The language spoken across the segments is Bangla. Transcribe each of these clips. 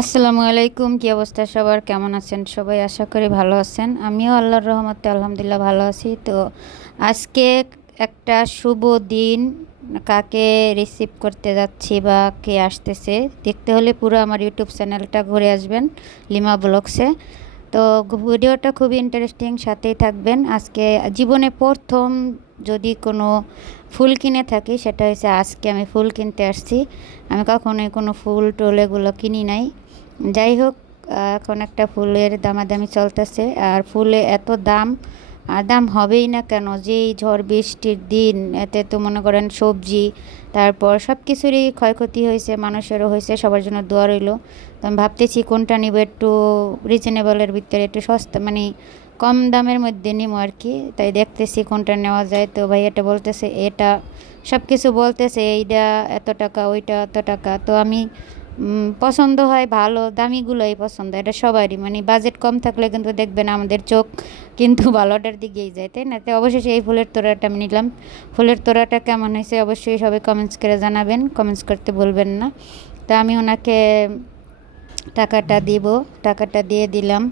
আসসালামু আলাইকুম, কি অবস্থা সবার? কেমন আছেন সবাই? আশা করি ভালো আছেন। আমিও আল্লাহর রহমতে আলহামদুলিল্লাহ ভালো আছি। তো আজকে একটা শুভ দিন। কাকে রিসিভ করতে যাচ্ছি বা কে আসতেছে দেখতে হলে পুরো আমার ইউটিউব চ্যানেলটা ঘুরে আসবেন, লিমা ব্লগসে। তো ভিডিওটা খুবই ইন্টারেস্টিং, সাথেই থাকবেন। আজকে জীবনে প্রথম যদি কোনো ফুল কিনে থাকি সেটা হচ্ছে আজকে আমি ফুল কিনতে আসছি। আমি কখনোই কোনো ফুল টোল এগুলো কিনি নাই। যাই হোক, এখন একটা ফুলের দামাদামি চলতেছে, আর ফুলে এত দাম। আর দাম হবেই না কেন, যেই ঝড় বৃষ্টির দিন, এতে তো মনে করেন সবজি, তারপর সব কিছুরই ক্ষয়ক্ষতি হয়েছে, মানুষেরও হয়েছে। সবার জন্য দোয়া রইল। তো আমি ভাবতেছি কোনটা নিব, একটু রিজনেবলের ভিতরে, একটু সস্তা, মানে কম দামের মধ্যে নিব আর কি। তাই দেখতেছি কোনটা নেওয়া যায়। তো ভাই এটা বলতেছে, এটা সব কিছু বলতেছে, এইটা এত টাকা, ওইটা এত টাকা। তো আমি পছন্দ হয় ভালো দামিগুলোই পছন্দ, এটা সবারই। মানে বাজেট কম থাকলে কিন্তু দেখবেন আমাদের চোখ কিন্তু ভালোটার দিকেই যায়, তাই না? তো অবশেষে এই ফুলের তোড়াটা আমি নিলাম। ফুলের তোড়াটা কেমন হয়েছে অবশ্যই সবাই কমেন্টস করে জানাবেন, কমেন্টস করতে বলবেন না। তা আমি ওনাকে টাকাটা দিব, টাকাটা দিয়ে দিলাম।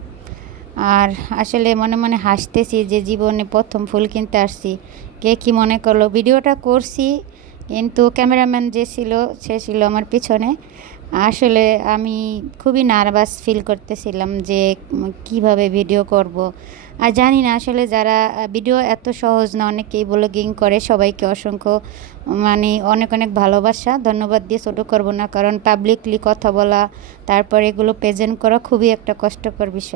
আর আসলে মনে মনে হাসতেছি যে জীবনে প্রথম ফুল কিনতে আসছি। কে কী মনে করলো, ভিডিওটা করছি কিন্তু ক্যামেরাম্যান যে ছিল সে ছিল আমার পিছনে। আসলে আমি খুবই নার্ভাস ফিল করতেছিলাম যে কিভাবে ভিডিও করব। আর জানি না আসলে যারা ভিডিও এত সহজ না, অনেকেই ব্লগিং করে, সবাইকে অসংখ্য মানে অনেক অনেক ভালোবাসা, ধন্যবাদ দিয়ে ছোটো করব না, কারণ পাবলিকলি কথা বলা, তারপর এগুলো প্রেজেন্ট করা খুবই একটা কষ্টকর বিষয়।